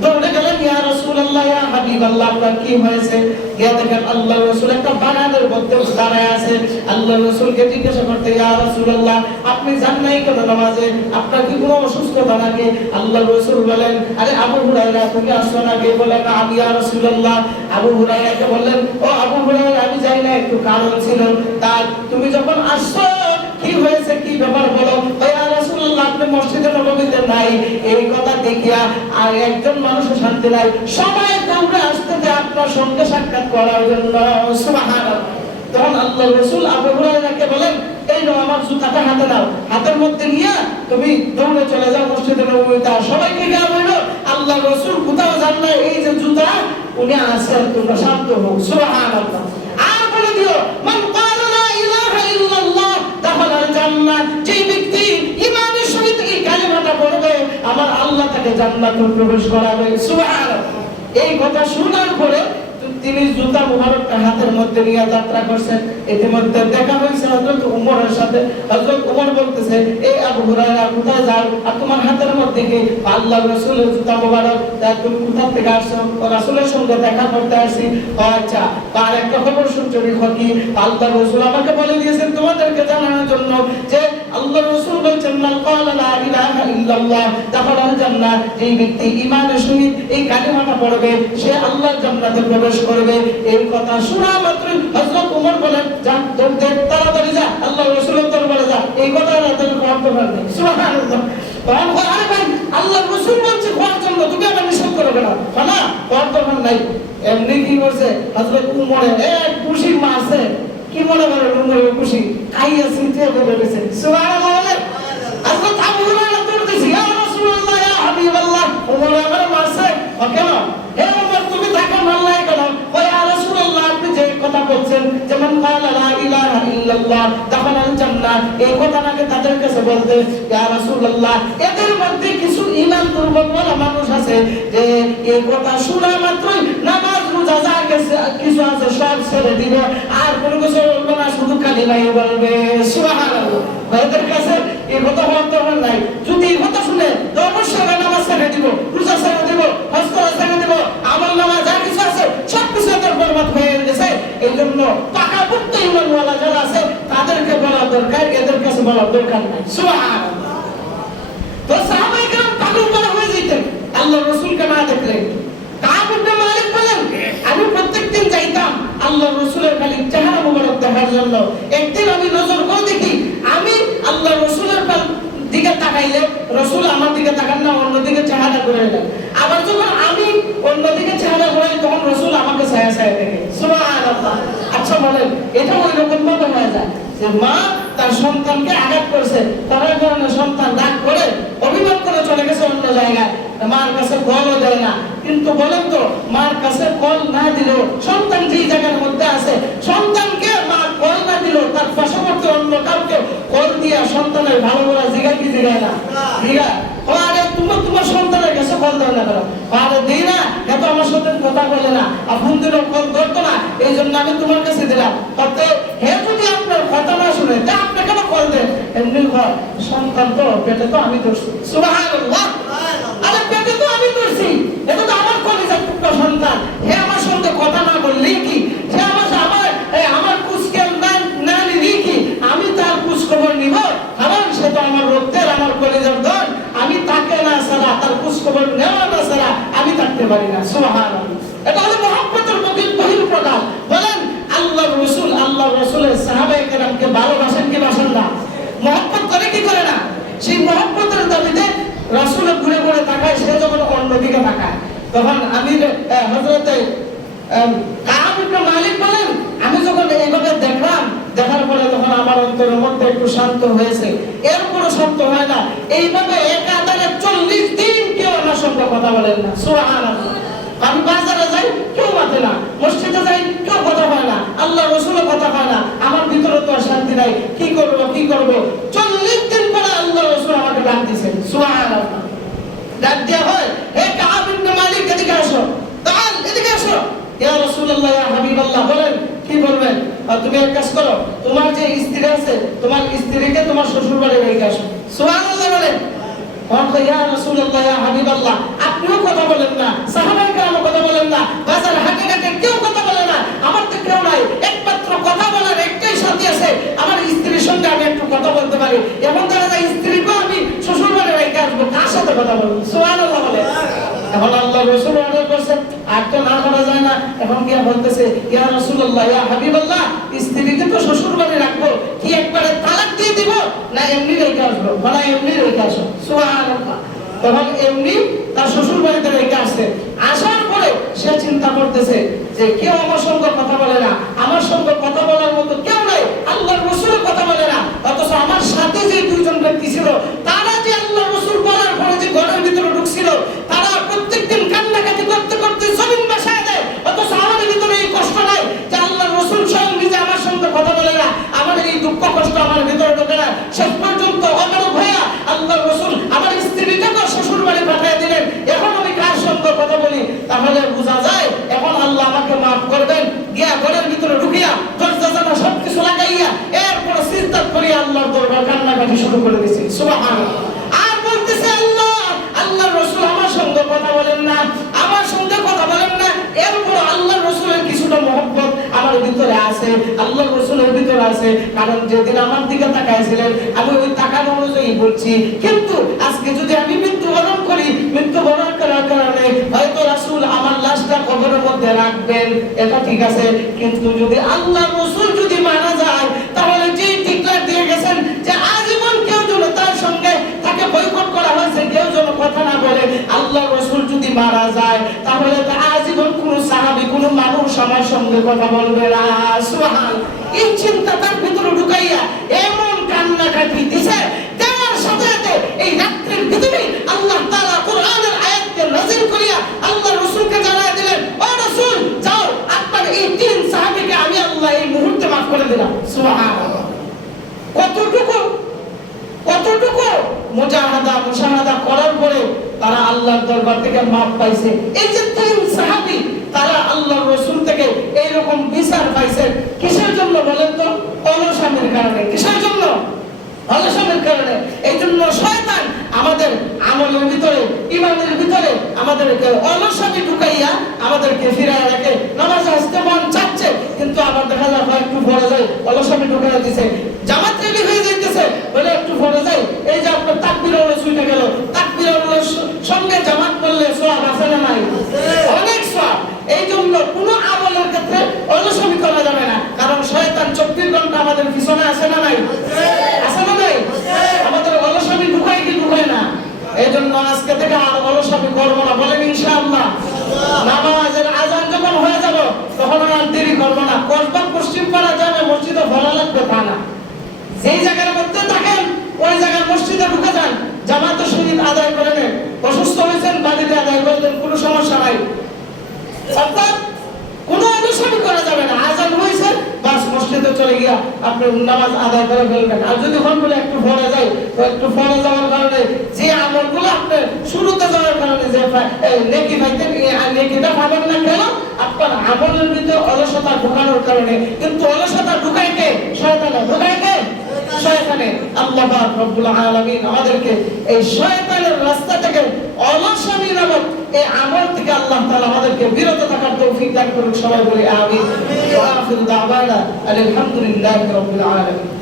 দৌড়ে গেলেন, ইয়া রাসূলুল্লাহ, ইয়া হাবিবাল্লাহ, আপনার কি হয়েছে? গিয়ে দেখেন আল্লাহর রাসূল একটা বাগানের মধ্যে দাঁড়ায় আছে। আল্লাহর রাসূলকে জিজ্ঞাসা করতে, ইয়া রাসূলুল্লাহ, আপনি যান নাই কেন নামাজে? আপনার কি কোনো অসুস্থতা নাকি? আল্লাহর রাসূল বলেন, আরে আবু হুরায়রা, তুমি আসছো নাকি? বলেন, আমি ইয়া রাসূলুল্লাহ। আবু হুরায়রাকে বললেন, ও আবু হুরায়রা, আমি যাই না, একটু কারণ ছিল। তার তুমি যখন আসছো কি হয়েছে, কি ব্যাপার বলো? ইয়া রাসূলুল্লাহ, আপনি মসজিদে নববীতে নাই, এই কথা দেখিয়া আর একজন মানুষও শান্তি নাই, সবাই দৌড়ে আসতেছে আপনার সঙ্গে সাক্ষাৎ করার জন্য। সুবহানাল্লাহ। তখন আল্লাহর রাসূল আবু হুরায়রাকে বলেন, এই নাও আমার জুতাটা হাতে নাও, হাতের মধ্যে নিয়ে তুমি দৌড়ে চলে যাও মসজিদে নববীতে। সবাইকে গিয়ে বলল, আল্লাহর রাসূল কোথাও যান না, এই যে জুতা উনি আছেন, তোমরা শান্ত হও। সুবহানাল্লাহ। আর বলে দিও, মান ক্বালা লা ইলাহা ইল্লাল্লাহ দাখালাল জান্নাহ, যে ব্যক্তি ঈমানের সহিত এই কালিমাটা পড়বে আমার আল্লাহ তাকে জান্নাতে প্রবেশ করাবে। সুবহানাল্লাহ। এই কথা শোনার পরে তিনি জুতা মুবারকটা হাতের মধ্যে নিয়ে যাত্রা করছেন। ইতিমধ্যে দেখা হয়েছে হযরত ওমরের সাথে। হযরত ওমর বলতেছে, এই আবু হুরায়রা, কোথায় যাও? আর তোমার হাতের মধ্যে কি? আল্লাহর রাসূলের জুতা মুবারক। তা তুমি কোথা থেকে আসছো? রাসূলের সঙ্গে দেখা করতে আসি। আচ্ছা, তার একটা খবর শুনছো কি? আল্লাহর রাসূল আমাকে বলে দিয়েছেন তোমাদেরকে জানানোর জন্য যে আল্লাহর রাসূল বলেছেন, মান ক্বালা লা ইলাহা ইল্লাল্লাহ দাখালাল জান্নাহ, যে ব্যক্তি ঈমানের সহিত এই কালিমাটা পড়বে সে আল্লাহর জান্নাতে প্রবেশ করবে। এই কথা শোনা মাত্র হযরত ওমর বলেন, যা দৌড়ে তাড়াতাড়ি যা আল্লাহর রাসূলের দরবারে যা। এই কথা রাতের করতে পারবে। সুবহানাল্লাহ। তখন আরে ভাই, আল্লাহর রাসূল বলছে কোয়ার জন্য, তুমি আমার নিষেধ করবে না, না কোয়ার দরকার নাই। এমনি কি করছে হযরত ওমরে এক খুশি মারছে, কি মনে করে ওমরের খুশি খাইয়া সিনতে বলে গেছে। সুবহানাল্লাহ। হযরত আবু হুরায়রা দৌড়তেছে, ইয়া রাসূলুল্লাহ, ইয়া হাবিবাল্লাহ, ওমর আমারে মারছে। কেন? হে ওমর, তুমি তাকে মারলে কেন? ইয়া রাসূলুল্লাহ, আপনি যে কথা বলছেন যেমন ক্বালা লা ইলাহা ইল্লাল্লাহ দাখালাল জান্নাহ, এই কথা নাকি তাদের কাছে বলতে। ইয়া রাসূলুল্লাহ, এদের মধ্যে কিছু ঈমান দুর্বল মানুষ আছে যে এই কথা শোনা মাত্রই নামাজ রোজা যা কিছু আছে সব ছেড়ে দিবে, আর কোনো কিছু বলবে না, শুধু কালিমাই বলবে। সুবহানাল্লাহ। এদের কাছে এই কথা হওয়ার দরকার নাই। যদি এই কথা শুনে অবশ্যই নামাজ ছেড়ে দিব, রোজা ছেড়ে দিব, হজ করা ছেড়ে দিব, আমল নামা যা কিছু আছে সব কিছু এদের বরবাদ হয়ে গেছে। এই জন্য পাকাপোক্ত ঈমানওয়ালা যারা আছে তাদেরকে বলা দরকার, এদের কাছে বলার দরকার নাই। সুবহানাল্লাহ। তো সাহাবায়ে কেরাম পাগল করা হয়ে যেতেন আল্লাহর রাসূলকে না দেখলে। কাব ইবনে মালিক বলেন, আমি প্রত্যেকদিন যাইতাম আল্লাহর রাসূলের খালি চেহারা মোবারক দেখার জন্য। একদিন আমি নজর করে দেখি, আমি আল্লাহর রাসূলের দিকে তাকাইলে রাসূল আমার দিকে তাকান না, অন্যদিকে চেহারা ঘুরে নেন। আবার যখন আমি অন্যদিকে চেহারা ঘুরাই তখন রাসূল আমাকে ছায়া ছায়া দেখে। সুবহানাল্লাহ। আচ্ছা বলেন, এটা ওই রকম ভাবে হয়ে যায় যে মা তার সন্তানকে আঘাত করেছে, তার কারণে সন্তান রাগ করে অভিমান করে চলে গেছে অন্য জায়গায়, মার কাছে গলও দেয় না, কিন্তু বলেন তো, মার কাছে কল না দিলেও সন্তান যেই জায়গার মধ্যে আছে, সন্তানকে মা কল না দিলেও তার পাশাপাশি অন্য কাউকে কল দিয়া সন্তানের ভালো বলা জিগায় কি জিগায় না? জিগায়। আরে তোমার সন্তানের কাছে কল দেয় না কেন? আরে দিই না, এত আমার সাথে কথা বলে না, আপন দিলেও কল ধরতো না, এই জন্য আমি তোমার কাছে দিলাম। অতএব হে যদি আপনার কথা না শুনে তা আপনি কেন কল দেন? এমনি কল, সন্তান তো পেটে তো আমি ধরছি। সুবহানাল্লাহ। আরে পেটে তো আমি ধরছি, এটা তো আমার কলিজার টুকরা সন্তান। হে আমার সঙ্গে কথা না বললেই কি, সে আমার কুসকেল না নিলেই কি আমি তার কুস খবর নিব? কারণ সে তো আমার রক্তের, আমার কলিজার ধন। আমি তাকে না ছাড়া, তার কুস খবর নেওয়া না ছাড়া আমি থাকতে পারি না। সুবহানাল্লাহ। এটা হলো মহব্বতের বহিঃপ্রকাশ। বলেন আল্লাহর রাসূলের সাহাবায়ে কেরামকে ভালোবাসেন কি বাসেন না? মহব্বত করে কি করে না? সেই মহব্বতের দাবিতে রাসূল ঘুরে ঘুরে তাকায়, সে যখন অন্যদিকে তাকায় তখন আমি হযরত কাব ইবনে মালিক বলেন, আমি যখন এইভাবে দেখলাম, দেখার পরে তখন আমার অন্তরের মধ্যে একটু শান্ত হয়েছে। এরপরও শান্ত হয় না। এইভাবে একাধারে 40 দিন কেউ আমার সঙ্গে কথা বলেন না। সুবহানাল্লাহ। আমি বাজারে যাই, কেউ বাতে না, মসজিদে যাই, কেউ কথা হয় না, আল্লাহ রাসূলও কথা হয় না, আমার ভিতরে তো শান্তি নাই। কি করব 40 দিন পরে আল্লাহ রাসূল আমাকে ডাক দিয়েছেন। সুবহানাল্লাহ। ডাক দেয়া হয়, হে কাব ইবনে মালিক, এদিকে আসো, তাআল, এদিকে আসো। ইয়া রাসূলুল্লাহ, ইয়া হাবিবাল্লাহ। বলেন কি বলবেন? তুমি এক কাজ করো, তোমার যে স্ত্রী আছে, তোমার স্ত্রীকে তোমার শ্বশুর বাড়ি রেখে আসো। সুবহানাল্লাহ বলেন। ইয়া রাসূলুল্লাহ, ইয়া হাবিবাল্লাহ, আপনিও কথা বলেন না, সাহাবায়ে কেরামও কথা বলেন না, বাজার হাটে ঘাটে কেউ কথা বলে না, আমার তো কেউ নাই, একমাত্র কথা বলার একটাই সাথী আছে, আমার স্ত্রীর সঙ্গে আমি একটু কথা বলতে পারি। এমন দেখা যায় স্ত্রীকেও আমি শ্বশুর বাড়ি রেখে আসবো, কার সাথে কথা বলবো? সুবহানাল্লাহ বলে। এখন আল্লাহ রাসূল অর্ডার করছেন, আর তো না করা যায় না। এখন কি বলতেছে, ইয়া রাসূলুল্লাহ, ইয়া হাবিবাল্লাহ, স্ত্রীকে তো শ্বশুর বাড়ি রাখবো, কি একবারে তালাক দিয়ে দিব, না এমনি রেখে আসবো? বলা এমনি রেখে আসো। সুবহানাল্লাহ। তখন এমনি তার শ্বশুর বাড়িতে রেখে আসছে। আসার পরে সে চিন্তা করতেছে যে কেউ আমার সঙ্গে কথা বলে না, আমার সঙ্গে কথা বলার মতো কেউ নাই, আল্লাহর রাসূলও কথা বলে না, অথচ আমার সাথে যে দুইজন ব্যক্তি ছিল তারা যে আল্লাহর রাসূল বলার পরে যে ঘরের ভিতরে ঢুকছিল, তারা প্রত্যেকদিন কান্নাকাটি করতে করতে জমিন বাসায় দেয়, অথচ আমাদের ভিতরে এই কষ্ট নাই যে আল্লাহর রাসূল স্বয়ং নিজে আমার সঙ্গে কথা বলে না, আমার এই দুঃখ কষ্ট আমার ভিতরে ঢোকে না। শেষ পর্যন্ত অমর ভাইয়া আল্লাহর রাসূল আমার স্ত্রীকে শ্বশুর বাড়ি পাঠিয়ে দিলেন। এখন আমি কার সঙ্গে কথা বলি? তাহলে বোঝা যায় এখন আল্লাহ আমাকে মাফ করবেন। গিয়া ঘরের ভিতরে ঢুকিয়া দরজা জানা সবকিছু লাগাইয়া এরপর সিজদা করিয়া আল্লাহর দরবার কান্নাকাটি শুরু করে দিয়েছি। সুবহানাল্লাহ। আর বলতেছে আল্লাহর রাসূল আমার সঙ্গে কথা বলেন না, আমার সঙ্গে কথা বলেন না। এরপর আল্লাহর রাসূলের কিছুটা মহব্বত আমার ভিতরে আছে, আল্লাহর রাসূলের ভিতরে আছে, কারণ যেদিন আমার দিকে তাকাইছিলেন আমি ওই তাকানো অনুযায়ী বলছি। কিন্তু আজকে যদি আমি মৃত্যুবরণ করি, মৃত্যুবরণ করার কারণে হয়তো রাসূল আমার লাশটা কবরের মধ্যে রাখবেন, এটা ঠিক আছে। কিন্তু যদি আল্লাহর রাসূল যদি মারা যায়, তাহলে যে ডিক্লেয়ার দিয়ে গেছেন যে আজীবন কেউ যেন তার সঙ্গে তাকে বয়কট করা হয়েছে, কেউ যেন কথা না বলে, আল্লাহর রাসূল যদি মারা যায় তাহলে আজীবন কোনো সাহাবী কোনো মানুষ আমার সঙ্গে কথা বলবে না। সুবহানাল্লাহ। এই চিন্তা তার ভিতরে ঢুকাইয়া এমন কান্নাকাটি দিছে, দেওয়ার সাথে সাথে এই রাত্রির ভিতরে আল্লাহ তাআলা কোরআনের আয়াতকে নাযিল করিয়া আল্লাহর রাসূলকে জানায় দিলেন, ও রাসূল যাও, আপনার এই তিন সাহাবীকে আমি আল্লাহ এই মুহূর্তে মাফ করে দিলাম। সুবহানাল্লাহ। কতটুকু মুশাহাদা করার পরে তারা আল্লাহর দরবার থেকে মাফ পাইছে। এই যে তিন সাহাবী তারা আল্লাহর রাসূল থেকে এইরকম বিচার পাইছে, কিসের জন্য বলেন তো? অলসামির কারণে। কিসের জন্য? অলসামির কারণে। এই জন্য শয়তান আমাদের আমলের ভিতরে, ঈমানের ভিতরে আমাদেরকে অলসামি ঢুকাইয়া আমাদেরকে ফিরায় রাখে। নামাজ আসতে মন চাচ্ছে, কিন্তু আবার দেখা যায় একটু পরে যায় অলসামি ঢুকাইয়া দিছে। জামাত রেডি হয়ে যাইতেছে, বলে একটু পরে যাই, এই যে আপনার তাকবীর হলো ছুটে গেল, তাকবীর হলো সঙ্গে জামাত করলে সওয়াব আছে না নাই? অনেক সওয়াব। এই জন্য কোনো আমলের ক্ষেত্রে অলসামি করা যাবে না, কারণ শয়তান 24 ঘন্টা আমাদের পিছনে আছে না নাই? আছে না নাই? আমাদের অলসামি ঢুকায় কি ঢুকায় না? এই জন্য আজকে থেকে আর অলসামি করবো না, বলেন ইনশাআল্লাহ। নামাজের আজান যখন হয়ে যাব তখন আর দেরি করবো না। কসবা পশ্চিম পাড়া যাবে, মসজিদে ভালো লাগবে তা না, যেই জায়গার মধ্যে থাকেন ওই জায়গার মসজিদে ঢুকে যান, জামাতের সহিত আদায় করে নেন। অসুস্থ হয়েছেন বাড়িতে আদায় করে দেন, কোনো সমস্যা নাই। অর্থাৎ কোনো অনুসরণ করা যাবে না। আজান হয়েছে বাস মসজিদে চলে গিয়া আপনি নামাজ আদায় করে ফেলবেন। আর যদি হন বলে একটু পরে যাই, তো একটু পরে যাওয়ার কারণে যে আমলগুলো আপনি শুরুতে যাওয়ার কারণে যে নেকি পাইতেন, নেকিটা পাবেন না কেন? আপনার আমলের ভিতরে অলসতা ঢোকানোর কারণে। কিন্তু অলসতা ঢুকায় কে? শয়তানে। ঢুকায় কে? শয়তানে। আল্লাহ পাক রব্বুল আলামিন আমাদেরকে এই শয়তানের রাস্তা থেকে, অলসতা নামক এই আমল থেকে আল্লাহ তাআলা আমাদেরকে বিরত থাকার তৌফিক দান করুন। সবাই বলি আমিন। ওয়া আখিরু দাওয়ানা আলহামদুলিল্লাহি রাব্বিল আলামিন।